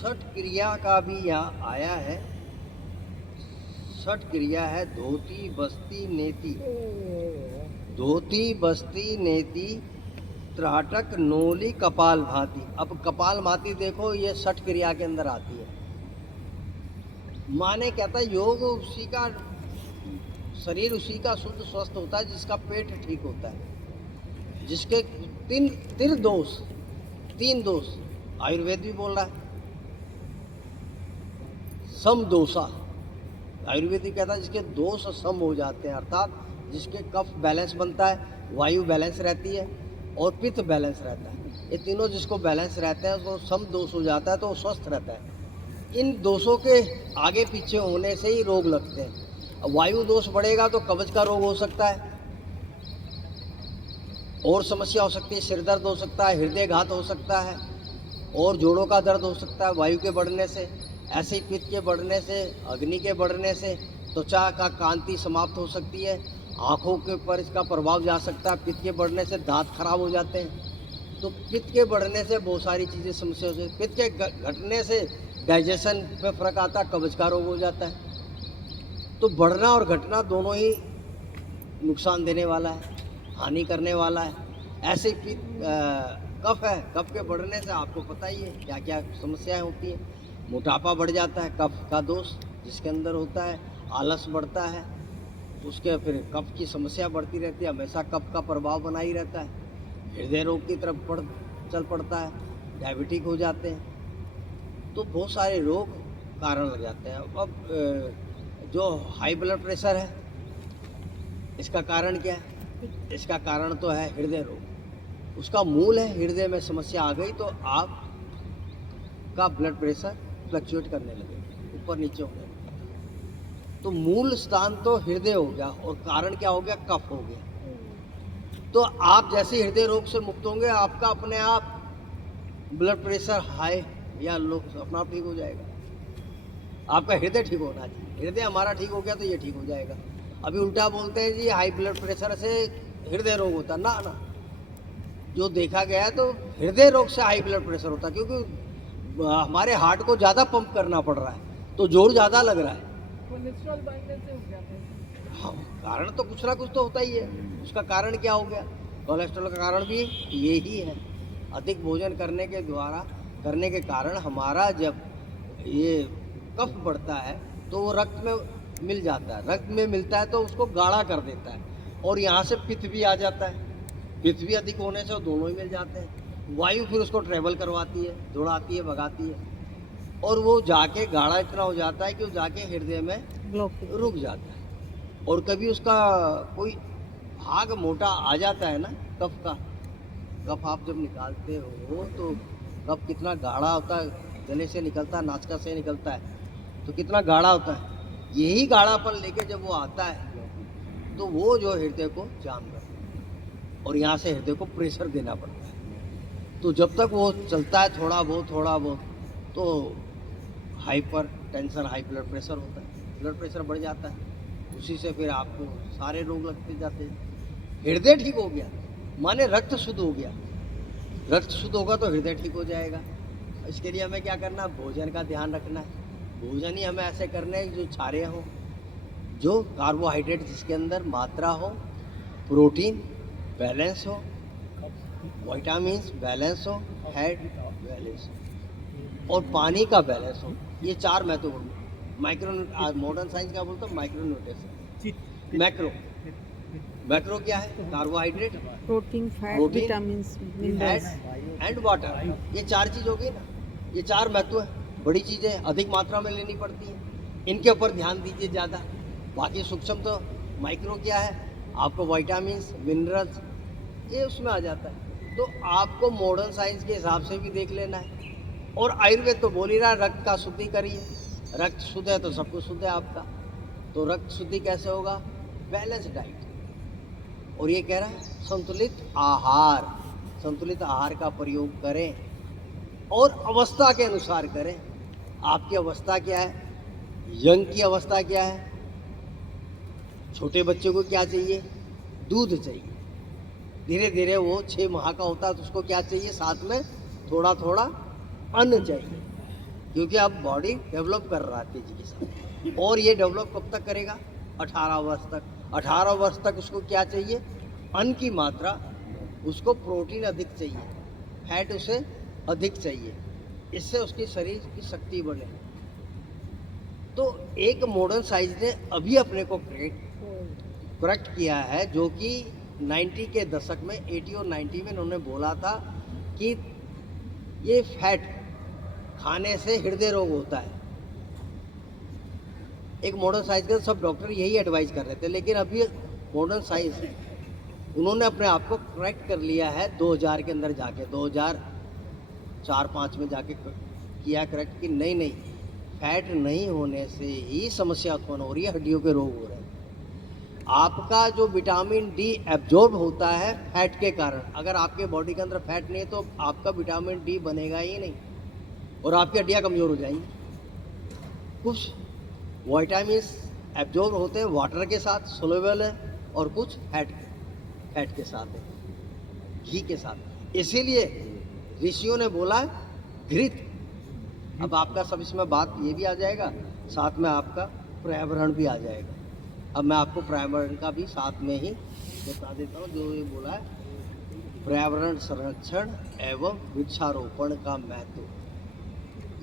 छठ क्रिया का भी यहाँ आया है। छठ क्रिया है धोती बस्ती नेति। धोती बस्ती नेति त्राटक नोली कपाल भाती। अब कपाल भाती देखो, ये छठ क्रिया के अंदर आती है। माने कहता है योग उसी का शरीर उसी का शुद्ध स्वस्थ होता है जिसका पेट ठीक होता है, जिसके तीन दोष आयुर्वेद भी बोल रहा है। सम दोषा आयुर्वेद भी कहता है जिसके दोष सम हो जाते हैं, अर्थात जिसके कफ बैलेंस बनता है, वायु बैलेंस रहती है और पित्त बैलेंस रहता है। ये तीनों जिसको बैलेंस रहते हैं उसको सम दोष हो जाता है तो वो स्वस्थ रहता है। इन दोषों के आगे पीछे होने से ही रोग लगते हैं। अब वायु दोष बढ़ेगा तो कब्ज का रोग हो सकता है, और समस्या हो सकती है, सिर दर्द हो सकता है, हृदय घात हो सकता है, और जोड़ों का दर्द हो सकता है वायु के बढ़ने से। ऐसे ही पित्त के बढ़ने से, अग्नि के बढ़ने से त्वचा का कांति समाप्त हो सकती है, आँखों के ऊपर इसका प्रभाव जा सकता है। पित्त के बढ़ने से दांत खराब हो जाते हैं। तो पित्त के बढ़ने से बहुत सारी चीज़ें समस्या हो सकती है। पित्त के घटने से डाइजेशन में फर्क आता है, कब्ज का रोग हो जाता है। तो बढ़ना और घटना दोनों ही नुकसान देने वाला है, हानि करने वाला है। ऐसे ही कफ है, कफ के बढ़ने से आपको पता ही है क्या क्या समस्याएं होती हैं। मोटापा बढ़ जाता है, कफ का दोष जिसके अंदर होता है। आलस बढ़ता है, उसके फिर कफ की समस्या बढ़ती रहती है, हमेशा कफ का प्रभाव बना ही रहता है। हृदय रोग की तरफ चल पड़ता है, डायबिटिक हो जाते हैं। तो बहुत सारे रोग कारण लग जाते हैं। अब जो हाई ब्लड प्रेशर है, इसका कारण क्या है? इसका कारण तो है हृदय रोग। उसका मूल है हृदय में समस्या आ गई तो आपका ब्लड प्रेशर फ्लक्चुएट करने लगे, ऊपर नीचे होने लगे। तो मूल स्थान तो हृदय हो गया और कारण क्या हो गया? कफ हो गया। तो आप जैसे हृदय रोग से मुक्त होंगे, आपका अपने आप ब्लड प्रेशर हाई या लो अपना आप ठीक हो जाएगा। आपका हृदय ठीक होना चाहिए। हृदय हमारा ठीक हो गया तो ये ठीक हो जाएगा। अभी उल्टा बोलते हैं जी हाई ब्लड प्रेशर से हृदय रोग होता है। ना, जो देखा गया है तो हृदय रोग से हाई ब्लड प्रेशर होता है, क्योंकि हमारे हार्ट को ज़्यादा पंप करना पड़ रहा है, तो जोर ज़्यादा लग रहा है। कोलेस्ट्रॉल बढ़ने से हो जाता है। हाँ, कारण तो कुछ ना कुछ तो होता ही है। उसका कारण क्या हो गया? कोलेस्ट्रॉल का कारण भी ये ही है। अधिक भोजन करने के कारण हमारा जब ये कफ बढ़ता है तो वो रक्त में मिल जाता है। रक्त में मिलता है तो उसको गाढ़ा कर देता है, और यहाँ से पित्त भी आ जाता है। पित्त भी अधिक होने से दोनों ही मिल जाते हैं। वायु फिर उसको ट्रेवल करवाती है, दौड़ाती है, भगाती है, और वो जाके गाढ़ा इतना हो जाता है कि वो जाके हृदय में रुक जाता है। और कभी उसका कोई भाग मोटा आ जाता है ना कफ का। कफ आप जब निकालते हो तो कफ कितना गाढ़ा होता है, गले से निकलता है, नासिका से निकलता है, तो कितना गाढ़ा होता है। यही गाढ़ापन लेके जब वो आता है तो वो जो हृदय को जाम करता है, और यहाँ से हृदय को प्रेशर देना पड़ता है। तो जब तक वो चलता है थोड़ा बहुत तो hyper tension, high blood pressure होता है। ब्लड प्रेशर बढ़ जाता है, उसी से फिर आपको सारे रोग लगते जाते हैं। हृदय ठीक हो गया माने रक्त शुद्ध हो गया। रक्त शुद्ध होगा तो हृदय ठीक हो जाएगा। इसके लिए हमें क्या करना? भोजन का ध्यान रखना है। भोजन ही हमें ऐसे करने हैं जो क्षारीय हो, जो कार्बोहाइड्रेट जिसके अंदर मात्रा हो, प्रोटीन बैलेंस हो, विटामिन्स बैलेंस हो, फैट बैलेंस हो, और पानी का बैलेंस हो। ये चार महत्वपूर्ण माइक्रो, मॉडर्न साइंस क्या बोलता है? Micro nutrition. मैक्रो क्या है? Carbohydrate, protein, fat, vitamins, fat and water. ये चार चीज हो गई ना। ये चार महत्व है, बड़ी चीजें अधिक मात्रा में लेनी पड़ती है। इनके ऊपर ध्यान दीजिए ज़्यादा। बाकी सूक्ष्म तो माइक्रो क्या है? आपको विटामिन्स, मिनरल्स, ये उसमें आ जाता है। तो आपको मॉडर्न साइंस के हिसाब से भी देख लेना है। और आयुर्वेद तो बोल ही रहा है रक्त का शुद्धि करिए। रक्त शुद्ध है तो सब कुछ शुद्ध है आपका। तो रक्त शुद्धि कैसे होगा? Balance diet. और ये कह रहा है संतुलित आहार। संतुलित आहार का प्रयोग करें और अवस्था के अनुसार करें। आपकी अवस्था क्या है? यंग की अवस्था क्या है? छोटे बच्चे को क्या चाहिए? दूध चाहिए। धीरे धीरे वो 6 माह का होता है तो उसको क्या चाहिए? साथ में थोड़ा थोड़ा अन्न चाहिए। क्योंकि अब बॉडी डेवलप कर रहा है तेजी के साथ। और ये डेवलप कब तक करेगा? 18 वर्ष तक। 18 वर्ष तक उसको क्या चाहिए? अन्न की मात्रा, उसको प्रोटीन अधिक चाहिए, फैट उसे अधिक चाहिए, इससे उसके शरीर की शक्ति बढ़े। तो एक मॉडर्न साइंस ने अभी अपने को करेक्ट किया है, जो कि 90 के दशक में 80 और 90 में उन्होंने बोला था कि ये फैट खाने से हृदय रोग होता है। एक मॉडर्न साइंस के सब डॉक्टर यही एडवाइस कर रहे थे, लेकिन अभी मॉडर्न साइंस उन्होंने अपने आप को करेक्ट कर लिया है 2000 के अंदर जाके, 2004-5 में जाके किया करेक्ट कि नहीं, फैट नहीं होने से ही समस्या उत्पन्न हो रही है, हड्डियों के रोग हो रहे हैं। आपका जो विटामिन डी एब्जॉर्ब होता है फैट के कारण, अगर आपके बॉडी के अंदर फैट नहीं है तो आपका विटामिन डी बनेगा ही नहीं और आपकी हड्डियाँ कमज़ोर हो जाएंगी। कुछ विटामिन एब्जॉर्ब होते हैं वाटर के साथ, सोल्यूबल है, और कुछ फैट के साथ है, घी के साथ। इसीलिए ऋषियों ने बोला घृत। अब आपका सब इसमें बात ये भी आ जाएगा, साथ में आपका पर्यावरण भी आ जाएगा। अब मैं आपको पर्यावरण का भी साथ में ही बता देता हूँ। जो ये बोला है, पर्यावरण संरक्षण एवं वृक्षारोपण का महत्व,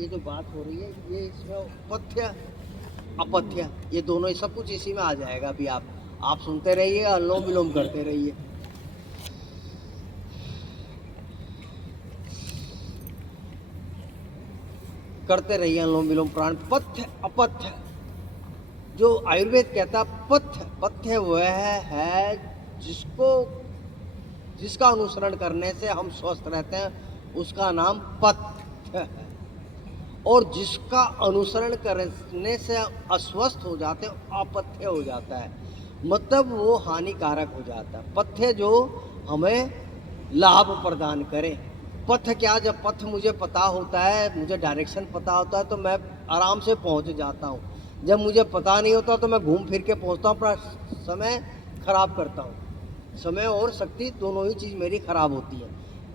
ये जो बात हो रही है, ये इसमें पथ्य अपथ्य ये दोनों ही सब कुछ इसी में आ जाएगा। अभी आप सुनते रहिए, अनुलोम विलोम करते रहिए। करते रहिए अनुलोम विलोम प्राण। पथ्य अपथ्य, जो आयुर्वेद कहता पथ्य वह है जिसका अनुसरण करने से हम स्वस्थ रहते हैं, उसका नाम पथ्य है। और जिसका अनुसरण करने से अस्वस्थ हो जाते हैं, अपथ्य हो जाता है, मतलब वो हानिकारक हो जाता है। पथ्य जो हमें लाभ प्रदान करे। पथ क्या? जब पथ मुझे पता होता है, मुझे डायरेक्शन पता होता है, तो मैं आराम से पहुंच जाता हूँ। जब मुझे पता नहीं होता तो मैं घूम फिर के पहुंचता हूँ, अपना समय खराब करता हूँ। समय और शक्ति दोनों ही चीज़ मेरी खराब होती है।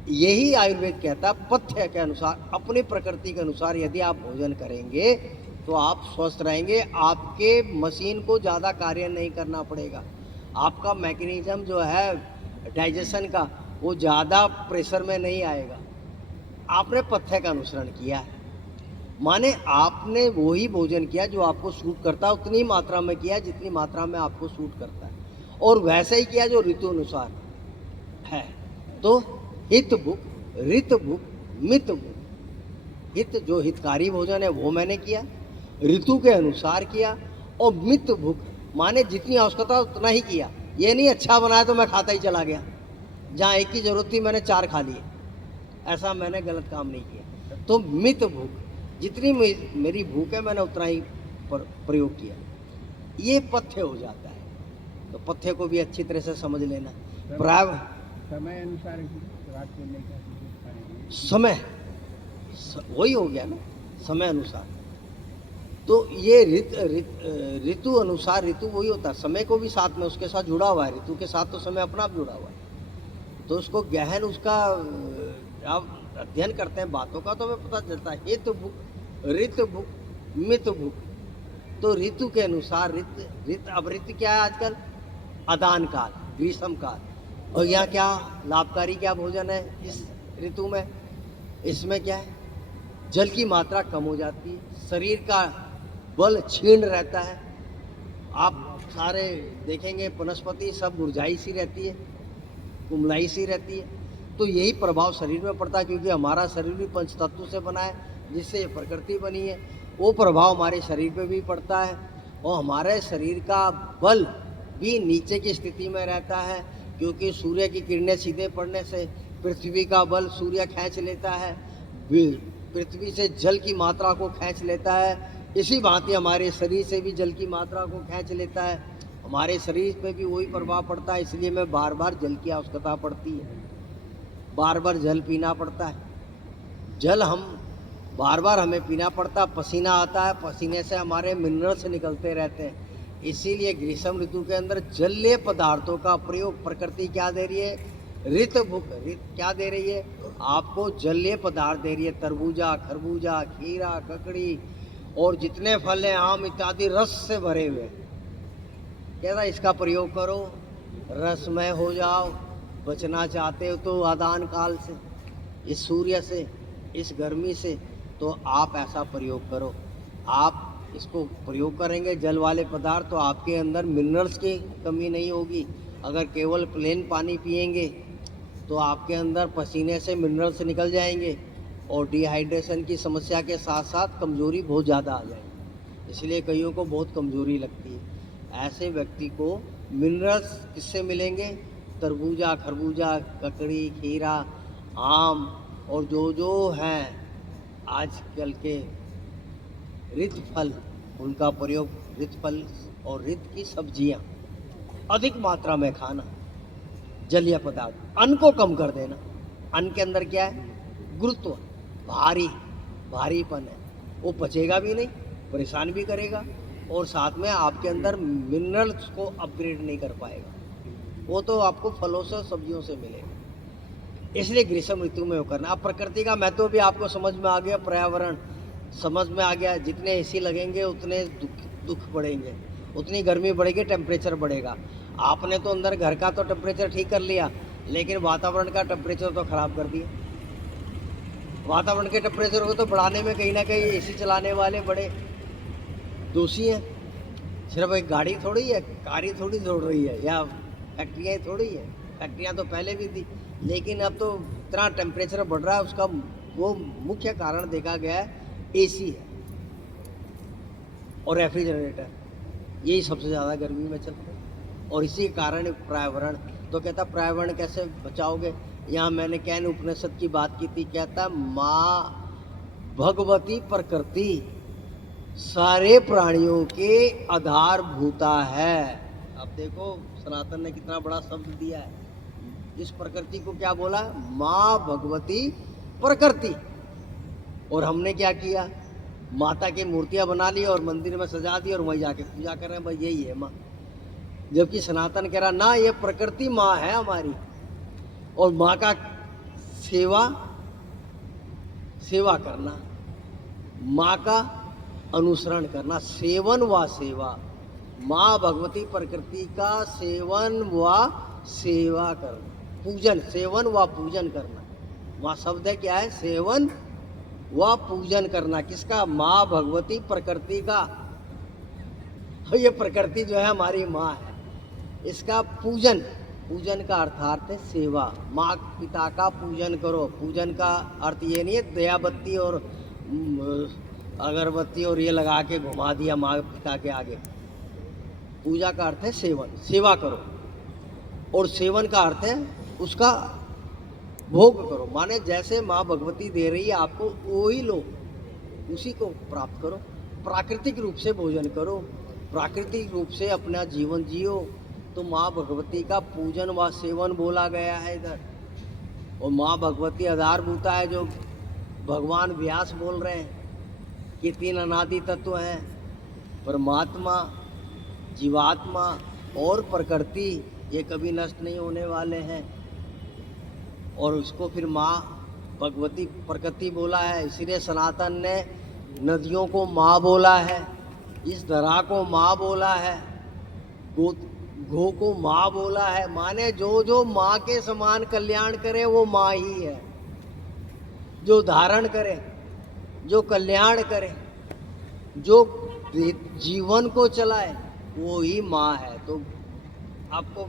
यही आयुर्वेद कहता है, पथ्य के अनुसार, अपनी प्रकृति के अनुसार यदि आप भोजन करेंगे तो आप स्वस्थ रहेंगे। आपके मशीन को ज़्यादा कार्य नहीं करना पड़ेगा। आपका मैकेनिज्म जो है डाइजेशन का, वो ज़्यादा प्रेशर में नहीं आएगा। आपने पथ्य का अनुसरण किया है, माने आपने वही भोजन किया जो आपको सूट करता है, उतनी मात्रा में किया जितनी मात्रा में आपको सूट करता है, और वैसे ही किया जो ऋतु अनुसार है। तो हित भुक, ऋत भुक, मित भुक। हित जो हितकारी भोजन है वो मैंने किया, ऋतु के अनुसार किया, और मित भुक माने जितनी आवश्यकता उतना ही किया। ये नहीं अच्छा बनाया तो मैं खाता ही चला गया, जहाँ एक की जरूरत थी मैंने 4 खा लिए, ऐसा मैंने गलत काम नहीं किया। तो मित भूख, जितनी मेरी भूख है मैंने उतना ही प्रयोग किया, ये पथ्य हो जाता है। तो पथ्य को भी अच्छी तरह से समझ लेना। समय अनुसार समय वही हो गया ना, समय अनुसार। तो ये ऋतु अनुसार, ऋतु वही होता है, समय को भी साथ में उसके साथ जुड़ा हुआ है। ऋतु के साथ तो समय अपना आप जुड़ा हुआ है, तो उसको गहन उसका आप अध्ययन करते हैं बातों का तो हमें पता चलता है। हित भुक, ऋत भुक, मित भुक। तो ऋतु के अनुसार अब ऋतु क्या है आजकल? अदान काल, ग्रीष्म काल। और यहाँ क्या लाभकारी क्या भोजन है इस ऋतु में? इसमें क्या है, जल की मात्रा कम हो जाती है, शरीर का बल क्षीण रहता है। आप सारे देखेंगे वनस्पति सब मुरझाई सी रहती है, कुमलाई सी रहती है। तो यही प्रभाव शरीर में पड़ता है, क्योंकि हमारा शरीर भी पंच तत्व से बना है, जिससे ये प्रकृति बनी है। वो प्रभाव हमारे शरीर पे भी पड़ता है, और हमारे शरीर का बल भी नीचे की स्थिति में रहता है, क्योंकि सूर्य की किरणें सीधे पड़ने से पृथ्वी का बल सूर्य खींच लेता है, पृथ्वी से जल की मात्रा को खींच लेता है। इसी भांति हमारे शरीर से भी जल की मात्रा को खींच लेता है, हमारे शरीर पे भी वही प्रभाव पड़ता है। इसलिए मैं बार बार जल की आवश्यकता पड़ती है, बार बार जल पीना पड़ता है। जल हम बार बार हमें पीना पड़ता है, पसीना आता है, पसीने से हमारे मिनरल्स निकलते रहते हैं। इसीलिए ग्रीष्म ऋतु के अंदर जलीय पदार्थों का प्रयोग प्रकृति क्या दे रही है? ऋत भुक, क्या दे रही है? आपको जलीय पदार्थ दे रही है, तरबूजा, खरबूजा, खीरा, ककड़ी और जितने फल हैं, आम इत्यादि रस से भरे हुए। कह रहा इसका प्रयोग करो, रसमय हो जाओ। बचना चाहते हो तो आदान काल से, इस सूर्य से, इस गर्मी से, तो आप ऐसा प्रयोग करो। आप इसको प्रयोग करेंगे जल वाले पदार्थ, तो आपके अंदर मिनरल्स की कमी नहीं होगी। अगर केवल प्लेन पानी पिएंगे तो आपके अंदर पसीने से मिनरल्स निकल जाएंगे और डिहाइड्रेशन की समस्या के साथ साथ कमज़ोरी बहुत ज़्यादा आ जाएगी। इसलिए कईयों को बहुत कमज़ोरी लगती है। ऐसे व्यक्ति को मिनरल्स किससे मिलेंगे? तरबूजा, खरबूजा, ककड़ी, खीरा, आम और जो हैं आजकल के ऋतु फल, उनका प्रयोग, ऋतु फल और ऋतु की सब्जियां अधिक मात्रा में खाना, जलीय पदार्थ, अन्न को कम कर देना। अन्न के अंदर क्या है? गुरुत्व, भारीपन है, वो पचेगा भी नहीं, परेशान भी करेगा और साथ में आपके अंदर मिनरल्स को अपग्रेड नहीं कर पाएगा। वो तो आपको फलों से, सब्जियों से मिलेगा। इसलिए ग्रीष्म ऋतु में वो करना। अब प्रकृति का महत्व भी आपको समझ में आ गया, पर्यावरण समझ में आ गया। जितने एसी लगेंगे उतने दुख बढ़ेंगे, उतनी गर्मी बढ़ेगी, टेम्परेचर बढ़ेगा। आपने तो अंदर घर का तो टेम्परेचर ठीक कर लिया, लेकिन वातावरण का टेम्परेचर तो खराब कर दिया। वातावरण के टेम्परेचर को तो बढ़ाने में कहीं ना कहीं एसी चलाने वाले बड़े दोषी हैं। सिर्फ एक गाड़ी थोड़ी है, कार ही थोड़ी दौड़ रही है, या फैक्ट्रियाँ थोड़ी है। फैक्ट्रियाँ तो पहले भी थी, लेकिन अब तो इतना टेम्परेचर बढ़ रहा है, उसका वो मुख्य कारण देखा गया है एसी है और रेफ्रिजरेटर। यही सबसे ज़्यादा गर्मी में चलते हैं और इसी कारण पर्यावरण। तो कहता पर्यावरण कैसे बचाओगे? यहाँ मैंने कैन उपनिषद की बात की थी। कहता माँ भगवती प्रकृति सारे प्राणियों के आधारभूता है। अब देखो सनातन ने कितना बड़ा शब्द दिया है। इस प्रकृति को क्या बोला? माँ भगवती प्रकृति। और हमने क्या किया? माता की मूर्तियां बना ली और मंदिर में सजा दी और वहीं जाके पूजा कर रहे हैं, भाई यही है माँ। जबकि सनातन कह रहा ना, ये प्रकृति माँ है हमारी, और माँ का सेवा करना, माँ का अनुसरण करना, सेवन व सेवा। माँ भगवती प्रकृति का सेवन व सेवा करना, पूजन, सेवन व पूजन करना। वहाँ शब्द है क्या है? सेवन व पूजन करना। किसका? माँ भगवती प्रकृति का। ये प्रकृति जो है हमारी माँ है, इसका पूजन, पूजन का अर्थात है सेवा। माँ पिता का पूजन करो। पूजन का अर्थ ये नहीं है दयाबत्ती और अगरबत्ती और ये लगा के घुमा दिया माँ पिता के आगे। पूजा का अर्थ है सेवन, सेवा करो। और सेवन का अर्थ है उसका भोग करो, माने जैसे माँ भगवती दे रही है आपको वही लो, उसी को प्राप्त करो। प्राकृतिक रूप से भोजन करो, प्राकृतिक रूप से अपना जीवन जियो। तो माँ भगवती का पूजन व सेवन बोला गया है इधर। और माँ भगवती आधारभूता है, जो भगवान व्यास बोल रहे हैं कि 3 अनादि तत्व हैं, परमात्मा, जीवात्मा और प्रकृति। ये कभी नष्ट नहीं होने वाले हैं। और उसको फिर माँ भगवती प्रकृति बोला है। इसीलिए सनातन ने नदियों को माँ बोला है, इस धरा को माँ बोला है, गो को माँ बोला है। माने जो माँ के समान कल्याण करे वो माँ ही है। जो धारण करे, जो कल्याण करे, जो जीवन को चलाए, वो ही माँ है। तो आपको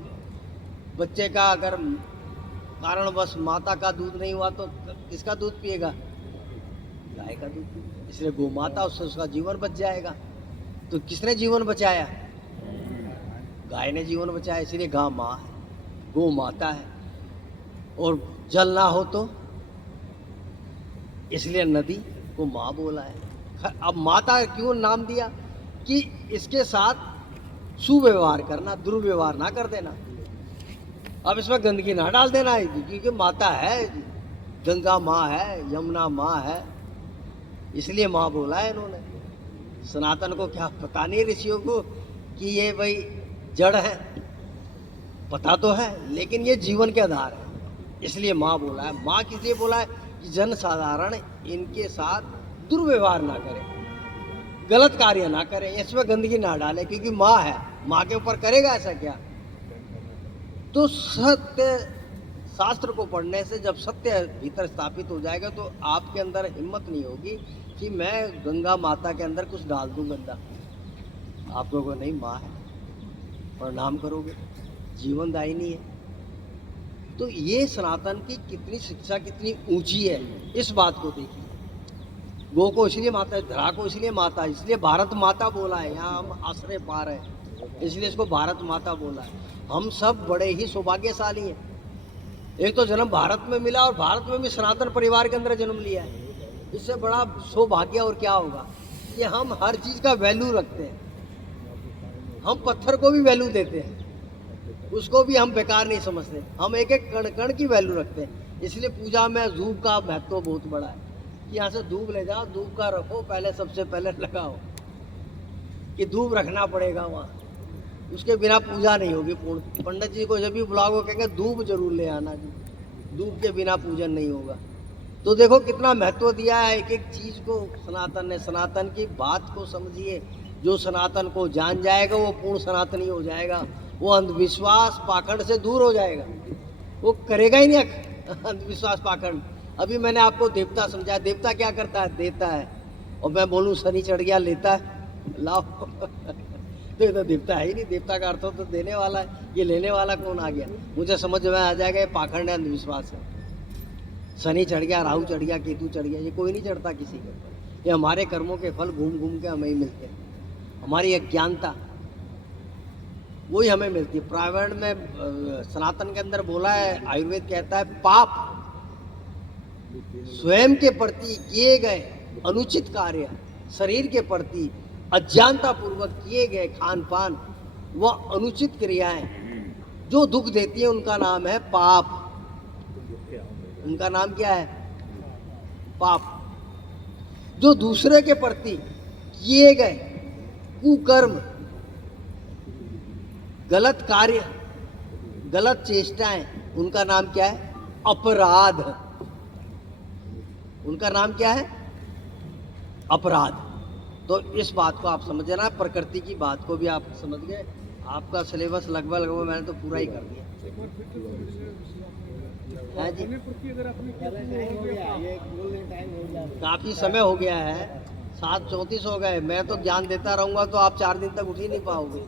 बच्चे का अगर कारणवश माता का दूध नहीं हुआ तो किसका दूध पिएगा? गाय का दूध पिएगा। इसलिए गौ माता, उससे उसका जीवन बच जाएगा। तो किसने जीवन बचाया? गाय ने जीवन बचाया। इसलिए गाय माँ है, गौ माता है। और जल ना हो तो इसलिए नदी को माँ बोला है। अब माता क्यों नाम दिया? कि इसके साथ सुव्यवहार करना, दुर्व्यवहार ना कर देना। अब इसमें गंदगी ना डाल देना है, क्योंकि माता है, गंगा माँ है, यमुना माँ है, इसलिए माँ बोला है इन्होंने। सनातन को क्या पता नहीं ऋषियों को कि ये भाई जड़ है? पता तो है, लेकिन ये जीवन के आधार है। इसलिए माँ बोला है। माँ किसलिए बोला है कि जन साधारण इनके साथ दुर्व्यवहार ना करे, गलत कार्य ना करे, इसमें गंदगी ना डाले, क्योंकि माँ है, माँ के ऊपर करेगा ऐसा क्या। तो सत्य शास्त्र को पढ़ने से जब सत्य भीतर स्थापित हो जाएगा तो आपके अंदर हिम्मत नहीं होगी कि मैं गंगा माता के अंदर कुछ डाल दूं गंदा। आप लोगों को नहीं, माँ है, प्रणाम करोगे, जीवनदायिनी है। तो ये सनातन की कितनी शिक्षा कितनी ऊंची है, इस बात को देखिए। गो को इसलिए माता है, धरा को इसलिए माता है, इसलिए भारत माता बोला है। यहाँ हम आश्रय पा रहे हैं, इसलिए इसको भारत माता बोला है। हम सब बड़े ही सौभाग्यशाली हैं। एक तो जन्म भारत में मिला और भारत में भी सनातन परिवार के अंदर जन्म लिया है। इससे बड़ा सौभाग्य और क्या होगा कि हम हर चीज़ का वैल्यू रखते हैं। हम पत्थर को भी वैल्यू देते हैं, उसको भी हम बेकार नहीं समझते। हम एक एक कण कण की वैल्यू रखते हैं। इसलिए पूजा में धूप का महत्व बहुत बड़ा है कि यहाँ से धूप ले जाओ, धूप का रखो, पहले सबसे पहले लगाओ कि धूप रखना पड़ेगा वहाँ, उसके बिना पूजा नहीं होगी पूर्ण। पंडित जी को जब भी बुलाओगे कहेंगे धूप जरूर ले आना जी, धूप के बिना पूजन नहीं होगा। तो देखो कितना महत्व दिया है एक एक चीज़ को सनातन ने। सनातन की बात को समझिए। जो सनातन को जान जाएगा वो पूर्ण सनातनी हो जाएगा। वो अंधविश्वास पाखंड से दूर हो जाएगा, वो करेगा ही नहीं अंधविश्वास पाखंड। अभी मैंने आपको देवता समझाया। देवता क्या करता है? देता है। और मैं बोलूँ शनि चढ़ गया, लेता है, लाओ तो ये तो देवता है ही नहीं। देवता का अर्थ तो देने वाला है, ये लेने वाला कौन आ गया? मुझे समझ में आ जाएगा ये पाखंड है, अंधविश्वास है। शनि चढ़ गया, राहु चढ़ गया, केतु चढ़ गया, ये कोई नहीं चढ़ता किसी को। ये हमारे कर्मों के फल घूम घूम के हमें ही मिलते हैं। हमारी अज्ञानता वही हमें मिलती है। प्रावरण में सनातन के अंदर बोला है, आयुर्वेद कहता है पाप स्वयं के प्रति किए गए अनुचित कार्य, शरीर के प्रति अज्ञानता पूर्वक किए गए खान पान व अनुचित क्रियाएं जो दुख देती है उनका नाम है पाप। उनका नाम क्या है? पाप। जो दूसरे के प्रति किए गए कुकर्म, गलत कार्य, गलत चेष्टाएं, उनका नाम क्या है? अपराध। उनका नाम क्या है? अपराध। तो इस बात को आप समझना, प्रकृति की बात को भी आप समझ गए। आपका सिलेबस लगभग मैंने तो पूरा ही कर दिया। हाँ जी, काफी समय हो गया है, 7:34 हो गए। मैं तो ज्ञान देता रहूंगा तो आप 4 दिन तक उठ ही नहीं पाओगे।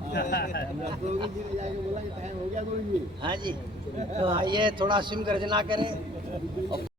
हाँ जी, तो आइए थोड़ा सिम गर्जना करें।